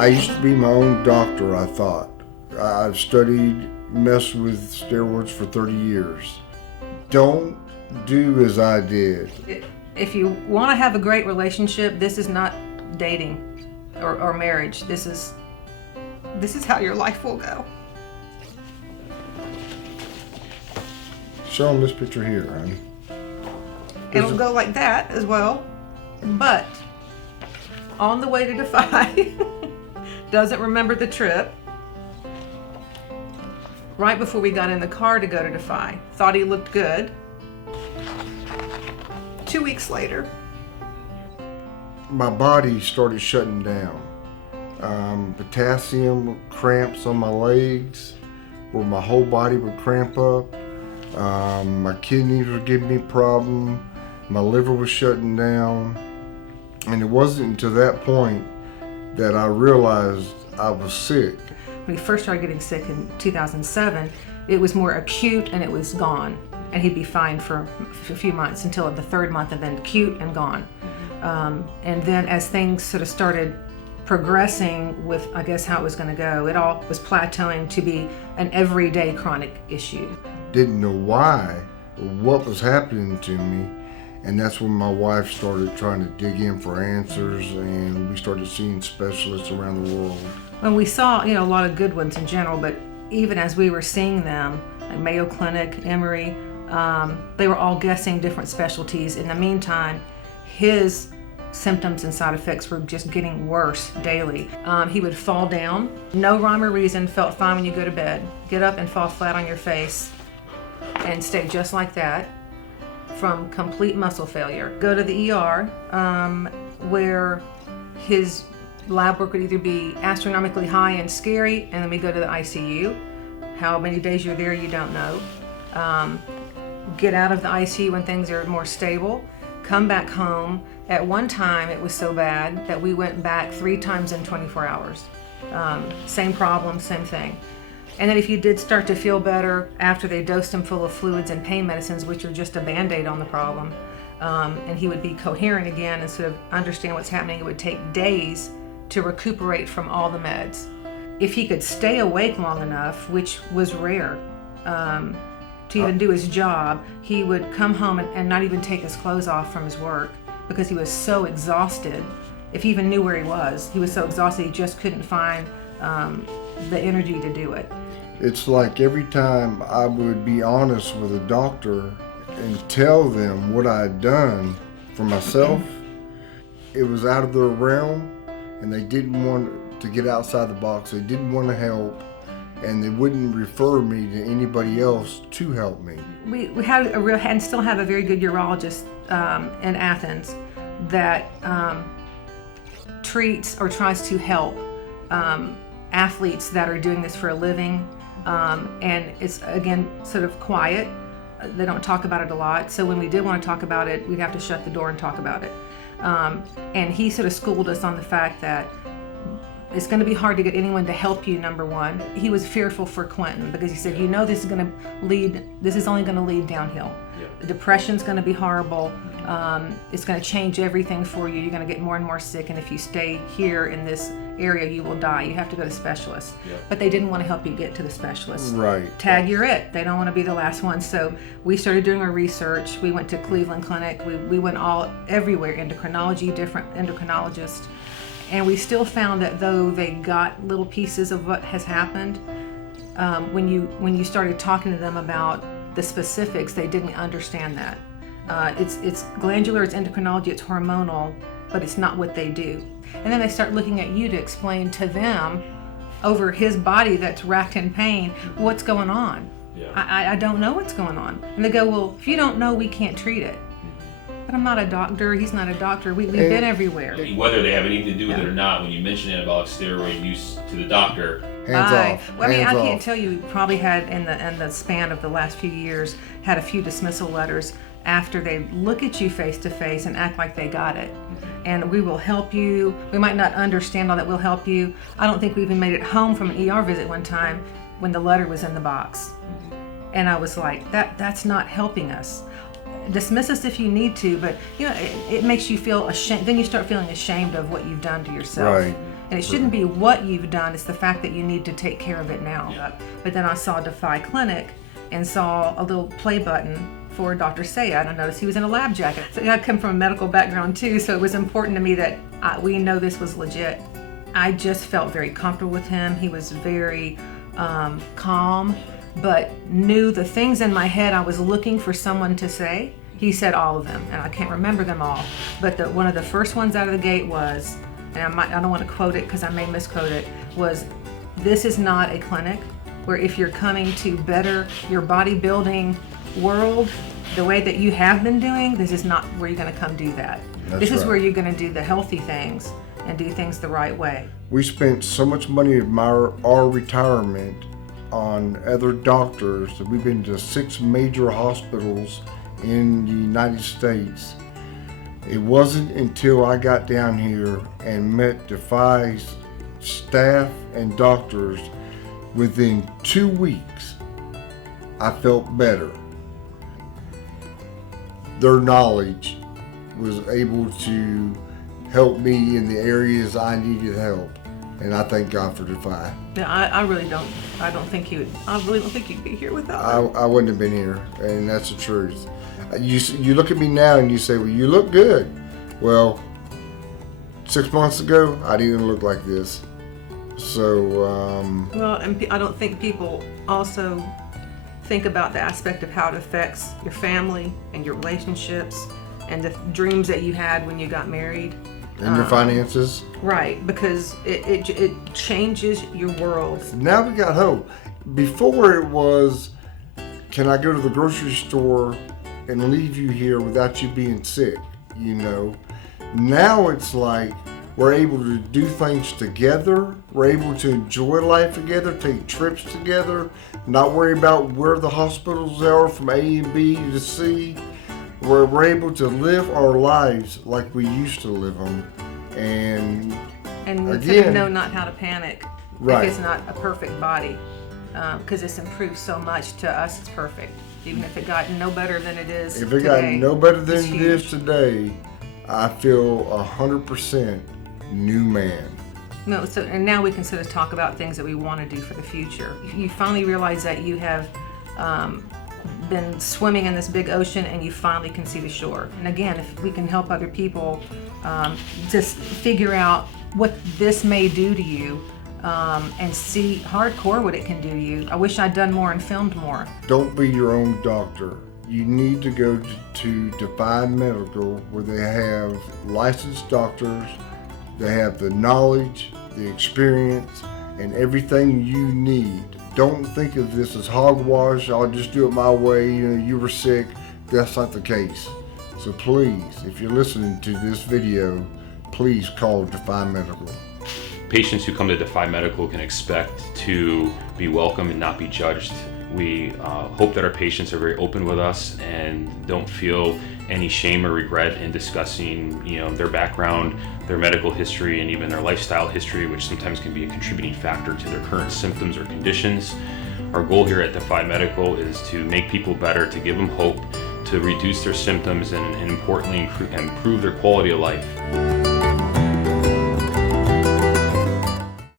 I used to be my own doctor, I thought. I've studied, messed with steroids for 30 years. Don't do as I did. If you want to have a great relationship, this is not dating or marriage. This is how your life will go. Show them this picture here, honey. It'll go like that as well. But on the way to Defy, doesn't remember the trip. Right before we got in the car to go to Defy, thought he looked good. 2 weeks later, my body started shutting down. Potassium cramps on my legs, where my whole body would cramp up. My kidneys were giving me a problem. My liver was shutting down. And it wasn't until that point that I realized I was sick. When he first started getting sick in 2007, it was more acute and it was gone. And he'd be fine for a few months until the third month, and then acute and gone. And then as things sort of started progressing with, I guess, how it was going to go, it all was plateauing to be an everyday chronic issue. Didn't know why or what was happening to me. And that's when my wife started trying to dig in for answers, and we started seeing specialists around the world. When we saw, a lot of good ones in general, but even as we were seeing them, like Mayo Clinic, Emory, they were all guessing different specialties. In the meantime, his symptoms and side effects were just getting worse daily. He would fall down, no rhyme or reason, felt fine when you go to bed, get up and fall flat on your face and stay just like that from complete muscle failure. Go to the ER, where his lab work would either be astronomically high and scary, and then we go to the ICU. How many days you're there, you don't know. Get out of the ICU when things are more stable, come back home. At one time, it was so bad that we went back 3 times in 24 hours. Same problem, same thing. And then if you did start to feel better after they dosed him full of fluids and pain medicines, which are just a Band-Aid on the problem, and he would be coherent again and sort of understand what's happening, it would take days to recuperate from all the meds. If he could stay awake long enough, which was rare, to even do his job, he would come home and not even take his clothes off from his work because he was so exhausted. If he even knew where he was so exhausted he just couldn't find the energy to do it. It's like every time I would be honest with a doctor and tell them what I had done for myself, it was out of their realm, and they didn't want to get outside the box. They didn't want to help, and they wouldn't refer me to anybody else to help me. We had and still have a very good urologist in Athens that treats or tries to help athletes that are doing this for a living, and it's again sort of quiet. They don't talk about it a lot, so when we did want to talk about it, we'd have to shut the door and talk about it. And he sort of schooled us on the fact that it's going to be hard to get anyone to help you, number one. He was fearful for Quentin because he said, this is only going to lead downhill. The depression's going to be horrible. It's going to change everything for you. You're going to get more and more sick, and if you stay here in this area, you will die. You have to go to specialists. But they didn't want to help you get to the specialists. Right. Tag, you're it. They don't want to be the last one. So we started doing our research. We went to Cleveland Clinic. We went everywhere, endocrinology, different endocrinologists. And we still found that though they got little pieces of what has happened, when you started talking to them about the specifics, they didn't understand that. It's glandular, it's endocrinology, it's hormonal, but it's not what they do. And then they start looking at you to explain to them over his body that's racked in pain, what's going on. I don't know what's going on. And they go, well, if you don't know, we can't treat it. But I'm not a doctor, he's not a doctor, we've been everywhere. Whether they have anything to do with it or not, when you mention anabolic steroid use to the doctor, hands off. Well, I can't tell you, we probably had in the span of the last few years, had a few dismissal letters after they look at you face to face and act like they got it. And we will help you. We might not understand all that, we'll help you. I don't think we even made it home from an ER visit one time when the letter was in the box. And I was like, that's not helping us. Dismiss us if you need to, but it makes you feel ashamed. Then you start feeling ashamed of what you've done to yourself. Right. And it shouldn't be what you've done, it's the fact that you need to take care of it now. Yeah. But then I saw Defy Clinic and saw a little play button for Dr. Sayed. I noticed he was in a lab jacket. So I come from a medical background too, so it was important to me that we know this was legit. I just felt very comfortable with him. He was very calm, but knew the things in my head I was looking for someone to say. He said all of them, and I can't remember them all. But one of the first ones out of the gate was, and I don't want to quote it because I may misquote it, was, "This is not a clinic where if you're coming to better your bodybuilding world the way that you have been doing, this is not where you're going to come do that. This is where you're going to do the healthy things and do things the right way." We spent so much money of our retirement on other doctors that we've been to 6 major hospitals in the United States. It wasn't until I got down here and met Defy's staff and doctors, within 2 weeks, I felt better. Their knowledge was able to help me in the areas I needed help, and I thank God for Defy. Yeah, I really don't. I really don't think you'd be here without I wouldn't have been here, and that's the truth. You look at me now and you say, "Well, you look good." Well, 6 months ago, I didn't look like this. So, Well, and I don't think people also think about the aspect of how it affects your family and your relationships and the dreams that you had when you got married. and your finances. Right, because it changes your world. Now we got hope. Before it was, can I go to the grocery store and leave you here without you being sick, you know? Now it's like we're able to do things together. We're able to enjoy life together, take trips together, not worry about where the hospitals are from A and B to C. We're able to live our lives like we used to live them. And we again, know not how to panic right. if it's not a perfect body, because it's improved so much. To us, it's perfect. Even if it got no better than it is if it today, got no better than it's it is huge. today, I feel 100% new man. No, so and now we can sort of talk about things that we want to do for the future. You finally realize that you have been swimming in this big ocean and you finally can see the shore. And again, if we can help other people just figure out what this may do to you and see hardcore what it can do to you. I wish I'd done more and filmed more. Don't be your own doctor. You need to go to Defy Medical, where they have licensed doctors. They have the knowledge, the experience, and everything you need. Don't think of this as hogwash. I'll just do it my way. You know, you were sick. That's not the case. So please, if you're listening to this video, please call Defy Medical. Patients who come to Defy Medical can expect to be welcome and not be judged. We hope that our patients are very open with us and don't feel any shame or regret in discussing, their background, their medical history, and even their lifestyle history, which sometimes can be a contributing factor to their current symptoms or conditions. Our goal here at Defy Medical is to make people better, to give them hope, to reduce their symptoms, and importantly, improve their quality of life.